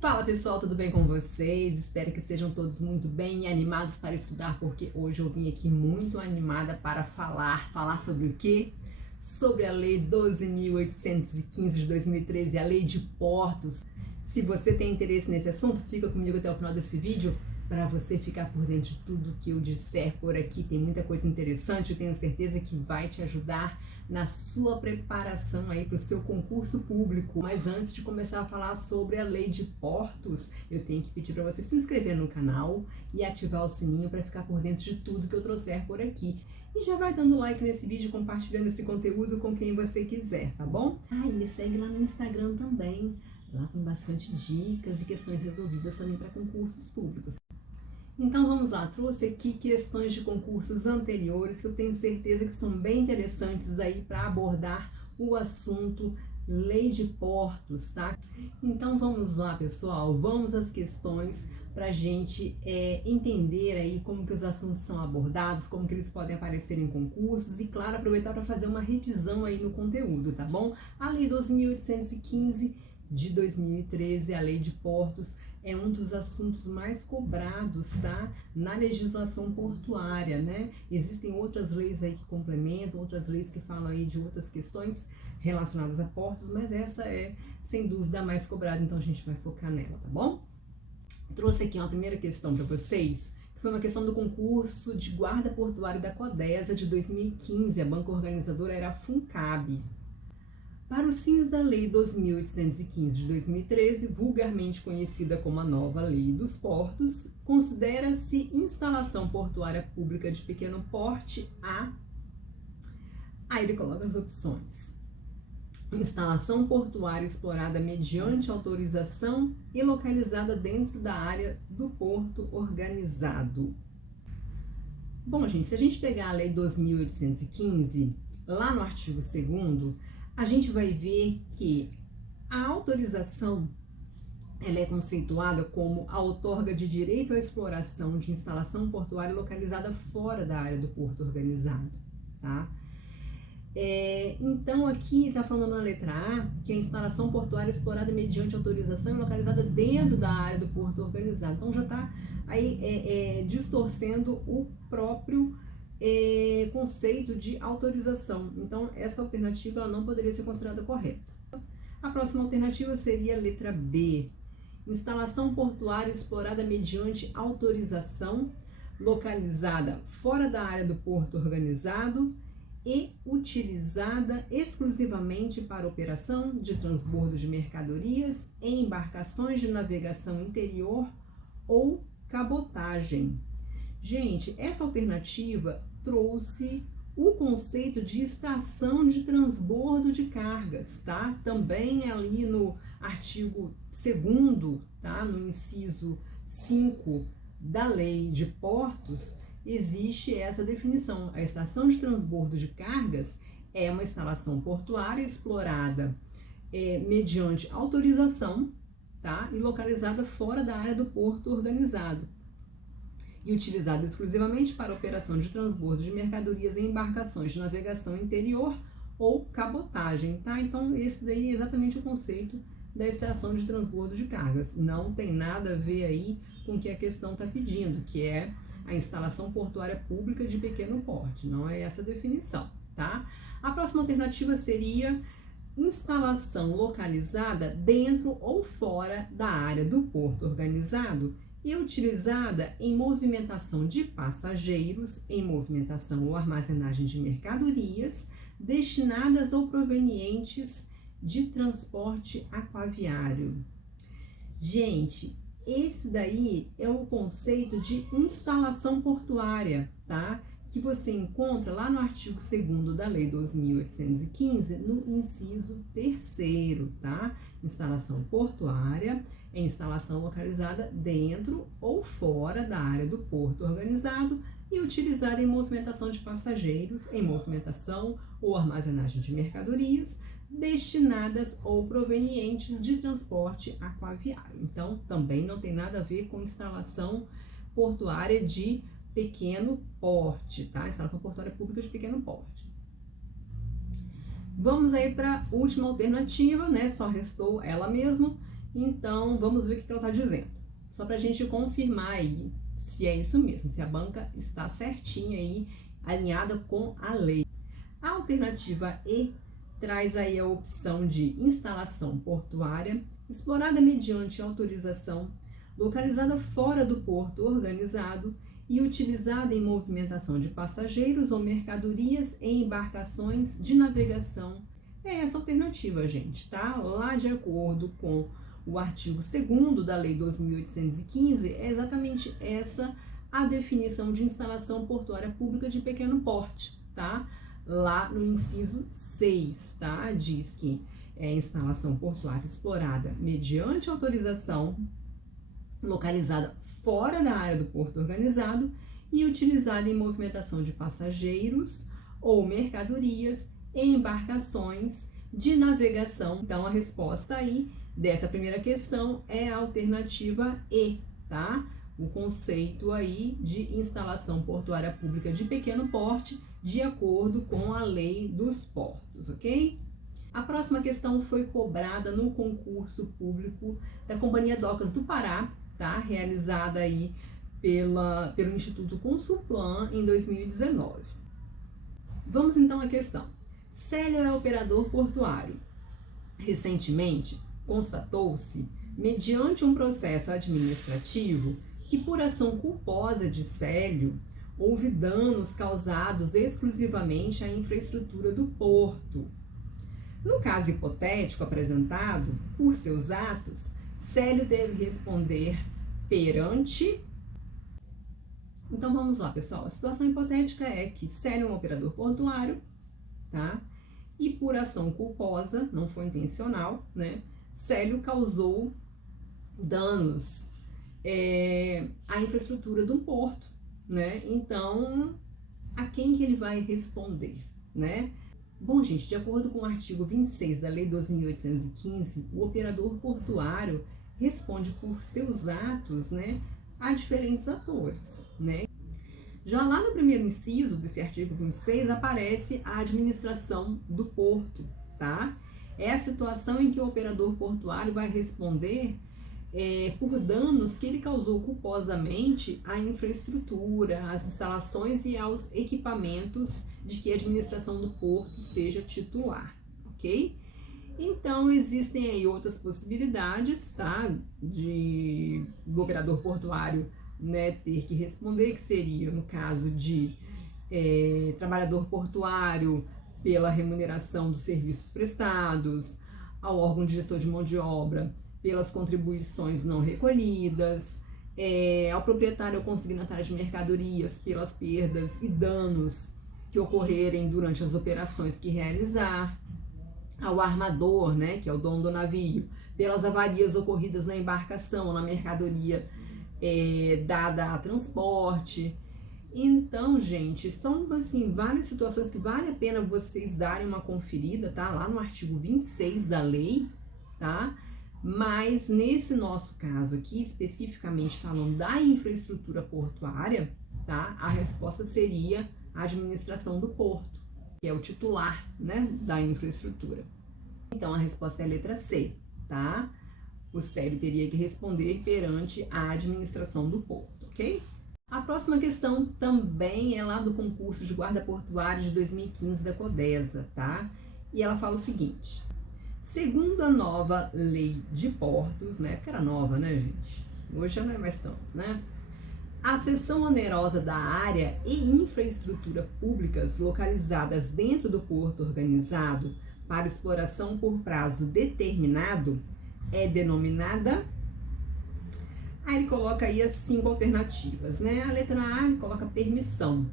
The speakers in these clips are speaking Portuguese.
Fala pessoal, tudo bem com vocês? Espero que estejam todos muito bem e animados para estudar, porque hoje eu vim aqui muito animada para falar sobre o quê? Sobre a Lei 12.815 de 2013, a Lei de Portos. Se você tem interesse nesse assunto, fica comigo até o final desse vídeo para você ficar por dentro de tudo que eu disser por aqui. Tem muita coisa interessante, eu tenho certeza que vai te ajudar na sua preparação aí para o seu concurso público. Mas antes de começar a falar sobre a Lei de Portos, eu tenho que pedir para você se inscrever no canal e ativar o sininho para ficar por dentro de tudo que eu trouxer por aqui. E já vai dando like nesse vídeo, compartilhando esse conteúdo com quem você quiser, tá bom? E me segue lá no Instagram também. Lá tem bastante dicas e questões resolvidas também para concursos públicos. Então vamos lá, trouxe aqui questões de concursos anteriores que eu tenho certeza que são bem interessantes aí para abordar o assunto Lei de Portos, tá? Então vamos lá, pessoal, vamos às questões para a gente entender aí como que os assuntos são abordados, como que eles podem aparecer em concursos e, claro, aproveitar para fazer uma revisão aí no conteúdo, tá bom? A Lei 12.815 de 2013, a Lei de Portos, é um dos assuntos mais cobrados, tá? Na legislação portuária, né? Existem outras leis aí que complementam, outras leis que falam aí de outras questões relacionadas a portos, mas essa é, sem dúvida, a mais cobrada, então a gente vai focar nela, tá bom? Trouxe aqui uma primeira questão para vocês, que foi uma questão do concurso de guarda portuário da Codesa de 2015, a banca organizadora era a Funcab. Para os fins da Lei 12.815 de 2013, vulgarmente conhecida como a nova Lei dos Portos, considera-se instalação portuária pública de pequeno porte a... Aí ele coloca as opções. Instalação portuária explorada mediante autorização e localizada dentro da área do porto organizado. Bom, gente, se a gente pegar a Lei 12.815, lá no artigo 2º, a gente vai ver que a autorização ela é conceituada como a outorga de direito à exploração de instalação portuária localizada fora da área do porto organizado, tá? Então aqui está falando na letra A que a instalação portuária explorada mediante autorização é localizada dentro da área do porto organizado. Então já está aí distorcendo o próprio conceito de autorização. Então essa alternativa ela não poderia ser considerada correta. A próxima alternativa seria a letra B. Instalação portuária explorada mediante autorização localizada fora da área do porto organizado e utilizada exclusivamente para operação de transbordo de mercadorias em embarcações de navegação interior ou cabotagem. Gente, essa alternativa trouxe o conceito de estação de transbordo de cargas, tá? Também ali no artigo 2º, tá? No inciso 5 da Lei de Portos, existe essa definição. A estação de transbordo de cargas é uma instalação portuária explorada mediante autorização, tá? E localizada fora da área do porto organizado e utilizada exclusivamente para operação de transbordo de mercadorias em embarcações de navegação interior ou cabotagem, tá? Então esse daí é exatamente o conceito da estação de transbordo de cargas. Não tem nada a ver aí com o que a questão está pedindo, que é a instalação portuária pública de pequeno porte. Não é essa a definição, tá? A próxima alternativa seria instalação localizada dentro ou fora da área do porto organizado e utilizada em movimentação de passageiros, em movimentação ou armazenagem de mercadorias destinadas ou provenientes de transporte aquaviário. Gente, esse daí é o conceito de instalação portuária, tá? Que você encontra lá no artigo 2º da Lei 12.815, no inciso 3º, tá? Instalação portuária é instalação localizada dentro ou fora da área do porto organizado e utilizada em movimentação de passageiros, em movimentação ou armazenagem de mercadorias destinadas ou provenientes de transporte aquaviário. Então, também não tem nada a ver com instalação portuária de pequeno porte, tá? Instalação portuária pública de pequeno porte. Vamos aí para a última alternativa, né? Só restou ela mesma, Então, vamos ver o que ela está dizendo. Só para a gente confirmar aí se é isso mesmo, se a banca está certinha aí, alinhada com a lei. A alternativa E traz aí a opção de instalação portuária explorada mediante autorização, localizada fora do porto organizado e utilizada em movimentação de passageiros ou mercadorias em embarcações de navegação. É essa alternativa, gente, tá? Lá de acordo com o artigo 2º da Lei 2.815, é exatamente essa a definição de instalação portuária pública de pequeno porte, tá? Lá no inciso 6, tá? Diz que é instalação portuária explorada mediante autorização, localizada fora da área do porto organizado e utilizada em movimentação de passageiros ou mercadorias em embarcações de navegação. Então, a resposta aí dessa primeira questão é a alternativa E, tá? O conceito aí de instalação portuária pública de pequeno porte, de acordo com a lei dos portos, ok? A próxima questão foi cobrada no concurso público da Companhia Docas do Pará, tá? Realizada aí pelo Instituto Consulplan em 2019. Vamos então à questão. Célio é operador portuário. Recentemente, constatou-se, mediante um processo administrativo, que por ação culposa de Célio, houve danos causados exclusivamente à infraestrutura do porto. No caso hipotético apresentado, por seus atos, Célio deve responder perante... Então vamos lá, pessoal. A situação hipotética é que Célio é um operador portuário, tá? E por ação culposa, não foi intencional, né? Célio causou danos à infraestrutura do porto, né? Então, a quem que ele vai responder, né? Bom, gente, de acordo com o artigo 26 da Lei 2.815, o operador portuário responde por seus atos, né, a diferentes atores, né? Já lá no primeiro inciso desse artigo 26 aparece a administração do porto, tá? É a situação em que o operador portuário vai responder por danos que ele causou culposamente à infraestrutura, às instalações e aos equipamentos de que a administração do porto seja titular, ok? Então, existem aí outras possibilidades, tá? Do operador portuário, né, ter que responder, que seria no caso de trabalhador portuário pela remuneração dos serviços prestados, ao órgão de gestor de mão de obra pelas contribuições não recolhidas, ao proprietário ou consignatário de mercadorias pelas perdas e danos que ocorrerem durante as operações que realizar, ao armador, né, que é o dono do navio, pelas avarias ocorridas na embarcação, na mercadoria dada a transporte. Então, gente, são assim várias situações que vale a pena vocês darem uma conferida, tá? Lá no artigo 26 da lei, tá? Mas nesse nosso caso aqui, especificamente falando da infraestrutura portuária, tá? A resposta seria a administração do porto, que é o titular, né, da infraestrutura. Então, a resposta é a letra C, tá? O Célio teria que responder perante a administração do porto, ok? A próxima questão também é lá do concurso de guarda portuário de 2015 da Codesa, tá? E ela fala o seguinte: segundo a nova lei de portos, né? Porque era nova, né, gente? Hoje já não é mais tanto, né? A cessão onerosa da área e infraestrutura públicas localizadas dentro do porto organizado para exploração por prazo determinado é denominada... Aí ele coloca aí as 5 alternativas, né? A letra A, ele coloca permissão.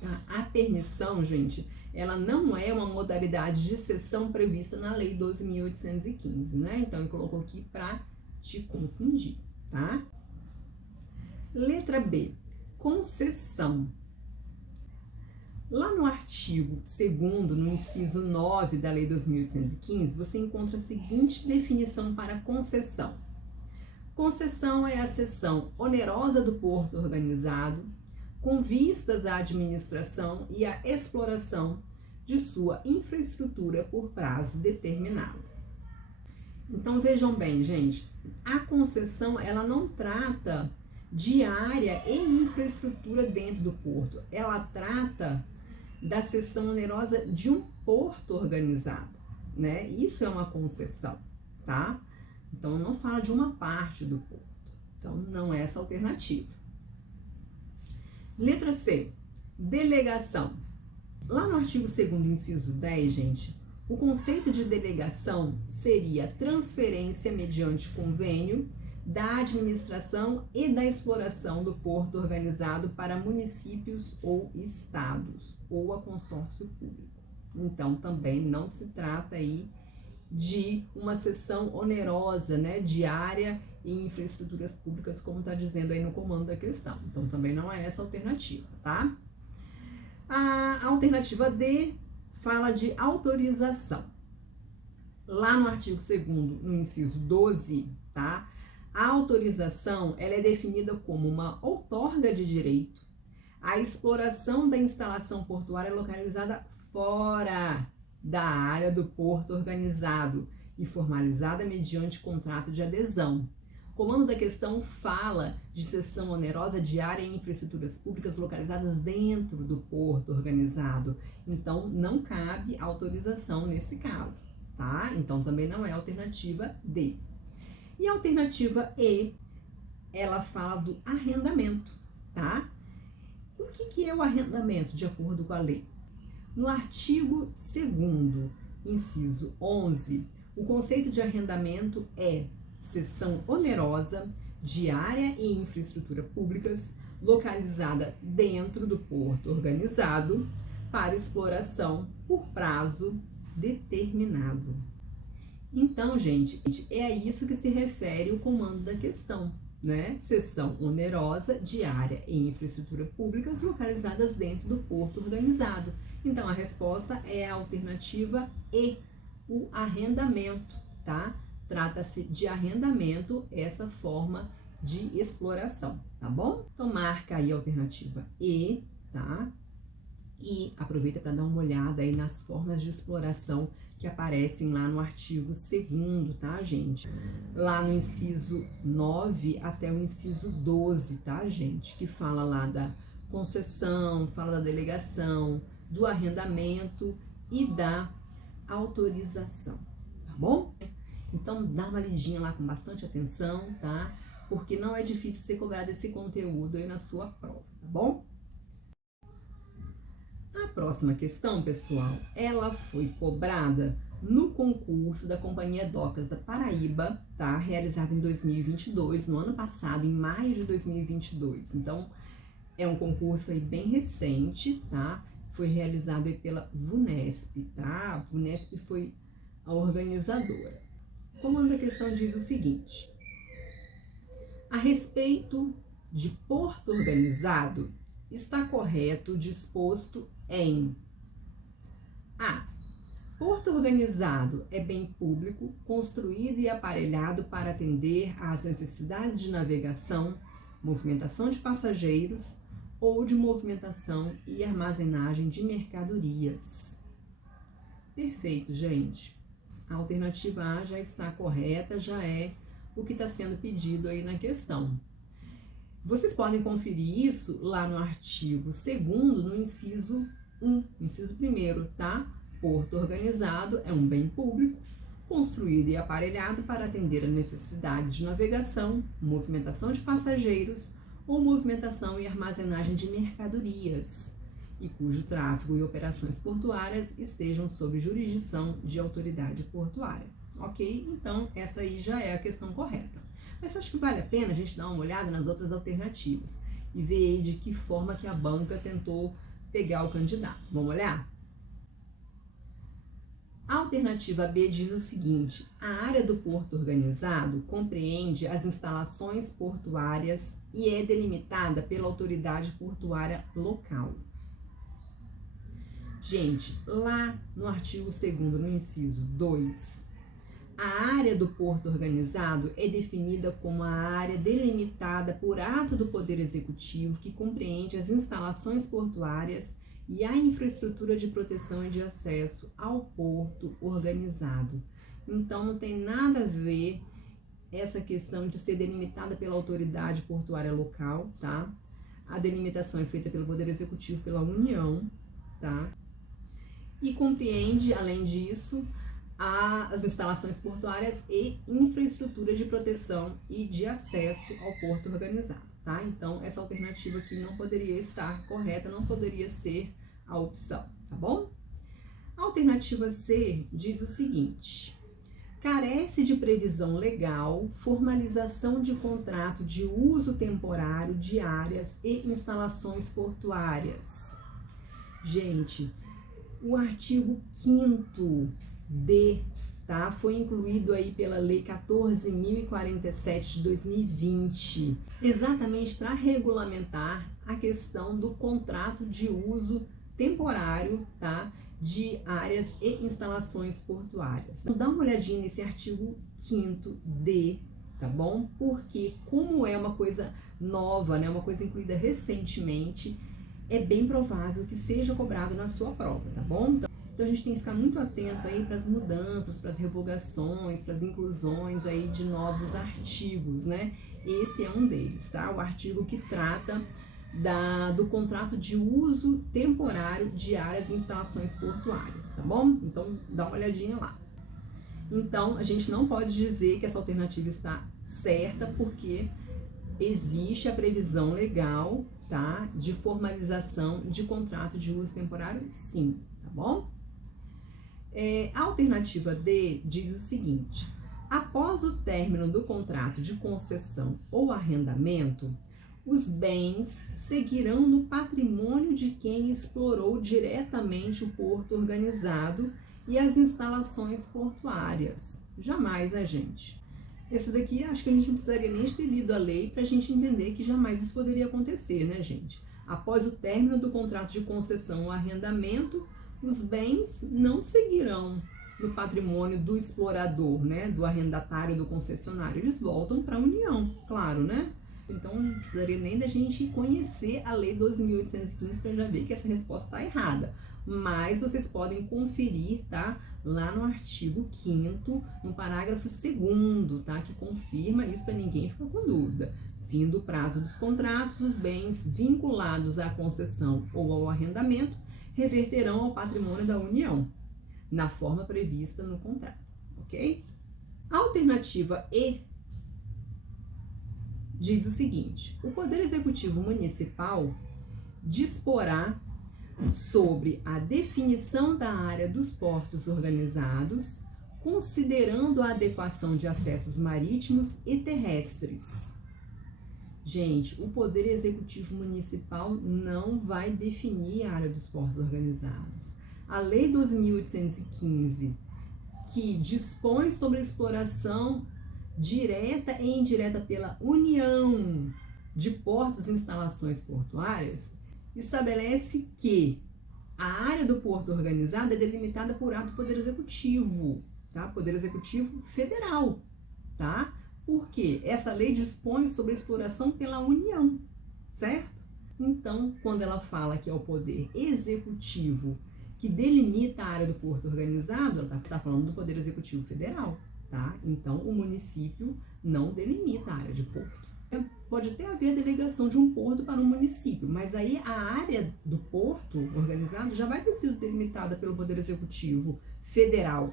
Tá? A permissão, gente, ela não é uma modalidade de cessão prevista na Lei 12.815, né? Então, ele colocou aqui para te confundir, tá? Letra B, concessão. Lá no artigo 2º, no inciso 9 da Lei 2.815, você encontra a seguinte definição para concessão. Concessão é a cessão onerosa do porto organizado, com vistas à administração e à exploração de sua infraestrutura por prazo determinado. Então vejam bem, gente, a concessão ela não trata de área e infraestrutura dentro do porto, ela trata da cessão onerosa de um porto organizado, né? Isso é uma concessão, tá? Então não fala de uma parte do porto. Então não é essa a alternativa. Letra C, delegação. Lá no artigo 2º, inciso 10, gente, o conceito de delegação seria transferência mediante convênio da administração e da exploração do porto organizado para municípios ou estados ou a consórcio público. Então, também não se trata aí de uma cessão onerosa, né, de área e infraestruturas públicas, como está dizendo aí no comando da questão. Então, também não é essa a alternativa, tá? A alternativa D fala de autorização. Lá no artigo 2º, no inciso 12, tá? A autorização, ela é definida como uma outorga de direito à exploração da instalação portuária localizada fora da área do porto organizado e formalizada mediante contrato de adesão. O comando da questão fala de cessão onerosa de área e infraestruturas públicas localizadas dentro do porto organizado. Então, não cabe autorização nesse caso, tá? Então, também não é a alternativa D. E a alternativa E, ela fala do arrendamento, tá? E o que é o arrendamento, de acordo com a lei? No artigo 2º, inciso 11, o conceito de arrendamento é cessão onerosa de área e infraestrutura públicas localizada dentro do porto organizado para exploração por prazo determinado. Então, gente, é a isso que se refere o comando da questão, né? Cessão onerosa de área e infraestrutura públicas localizadas dentro do porto organizado. Então, a resposta é a alternativa E, o arrendamento, tá? Trata-se de arrendamento, essa forma de exploração, tá bom? Então, marca aí a alternativa E, tá? E aproveita para dar uma olhada aí nas formas de exploração que aparecem lá no artigo 2º, tá, gente? Lá no inciso 9 até o inciso 12, tá, gente? Que fala lá da concessão, fala da delegação, do arrendamento e da autorização, tá bom? Então, dá uma lidinha lá com bastante atenção, tá? Porque não é difícil ser cobrado esse conteúdo aí na sua prova, tá bom? A próxima questão, pessoal, ela foi cobrada no concurso da Companhia Docas da Paraíba, tá? Realizado em 2022, no ano passado, em maio de 2022. Então, é um concurso aí bem recente, tá? Foi realizado aí pela VUNESP, tá? A VUNESP foi a organizadora. O comando da questão diz o seguinte: a respeito de porto organizado, está correto o disposto em A. Porto organizado é bem público, construído e aparelhado para atender às necessidades de navegação, movimentação de passageiros ou de movimentação e armazenagem de mercadorias. Perfeito, gente. A alternativa A já está correta, já é o que está sendo pedido aí na questão. Vocês podem conferir isso lá no artigo 2º, no inciso 1, inciso 1º, tá? Porto organizado é um bem público, construído e aparelhado para atender a necessidades de navegação, movimentação de passageiros ou movimentação e armazenagem de mercadorias, e cujo tráfego e operações portuárias estejam sob jurisdição de autoridade portuária. Ok? Então, essa aí já é a questão correta. Mas eu acho que vale a pena a gente dar uma olhada nas outras alternativas e ver aí de que forma que a banca tentou pegar o candidato. Vamos olhar? A alternativa B diz o seguinte: a área do porto organizado compreende as instalações portuárias e é delimitada pela autoridade portuária local. Gente, lá no artigo 2º, no inciso 2, a área do porto organizado é definida como a área delimitada por ato do Poder Executivo que compreende as instalações portuárias e a infraestrutura de proteção e de acesso ao porto organizado. Então não tem nada a ver essa questão de ser delimitada pela autoridade portuária local, tá? A delimitação é feita pelo Poder Executivo, pela União, tá? E compreende, além disso, as instalações portuárias e infraestrutura de proteção e de acesso ao porto organizado, tá? Então, essa alternativa aqui não poderia estar correta, não poderia ser a opção, tá bom? A alternativa C diz o seguinte: carece de previsão legal, formalização de contrato de uso temporário de áreas e instalações portuárias. Gente, o artigo 5º-D, tá? Foi incluído aí pela Lei 14.047 de 2020, exatamente para regulamentar a questão do contrato de uso temporário, tá? De áreas e instalações portuárias. Então, dá uma olhadinha nesse artigo 5º-D, tá bom? Porque como é uma coisa nova, né, uma coisa incluída recentemente, é bem provável que seja cobrado na sua prova, tá bom? Então a gente tem que ficar muito atento aí para as mudanças, para as revogações, para as inclusões aí de novos artigos, né? Esse é um deles, tá? O artigo que trata do contrato de uso temporário de áreas e instalações portuárias, tá bom? Então, dá uma olhadinha lá. Então, a gente não pode dizer que essa alternativa está certa, porque existe a previsão legal, tá? De formalização de contrato de uso temporário, sim, tá bom? A alternativa D diz o seguinte: após o término do contrato de concessão ou arrendamento, os bens seguirão no patrimônio de quem explorou diretamente o porto organizado e as instalações portuárias. Jamais, né, gente? Esse daqui, acho que a gente não precisaria nem ter lido a lei para a gente entender que jamais isso poderia acontecer, né, gente? Após o término do contrato de concessão ou arrendamento, os bens não seguirão no patrimônio do explorador, né, do arrendatário, do concessionário. Eles voltam para a União, claro, né? Então, não precisaria nem da gente conhecer a Lei 12.815 para já ver que essa resposta está errada. Mas vocês podem conferir, tá? Lá no artigo 5º, no parágrafo 2º, tá? Que confirma isso para ninguém ficar com dúvida. Fim do prazo dos contratos, os bens vinculados à concessão ou ao arrendamento reverterão ao patrimônio da União, na forma prevista no contrato, ok? A alternativa E diz o seguinte: o Poder Executivo Municipal disporá sobre a definição da área dos portos organizados, considerando a adequação de acessos marítimos e terrestres. Gente, o Poder Executivo Municipal não vai definir a área dos portos organizados. A Lei 12.815, que dispõe sobre a exploração direta e indireta pela União de portos e instalações portuárias, estabelece que a área do porto organizado é delimitada por ato do Poder Executivo, tá? Poder Executivo Federal, tá? Porque essa lei dispõe sobre a exploração pela União, certo? Então, quando ela fala que é o Poder Executivo que delimita a área do porto organizado, ela está falando do Poder Executivo Federal, tá? Então, o município não delimita a área de porto. Pode até haver a delegação de um porto para um município, mas aí a área do porto organizado já vai ter sido delimitada pelo Poder Executivo Federal,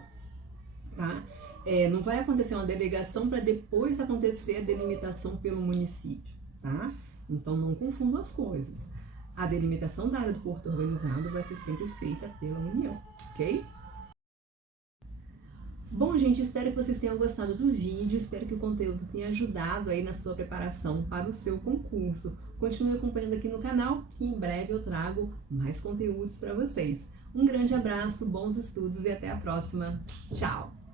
tá? Não vai acontecer uma delegação para depois acontecer a delimitação pelo município, tá? Então, não confundam as coisas. A delimitação da área do porto organizado vai ser sempre feita pela União, ok? Bom, gente, espero que vocês tenham gostado do vídeo, espero que o conteúdo tenha ajudado aí na sua preparação para o seu concurso. Continue acompanhando aqui no canal, que em breve eu trago mais conteúdos para vocês. Um grande abraço, bons estudos e até a próxima. Tchau!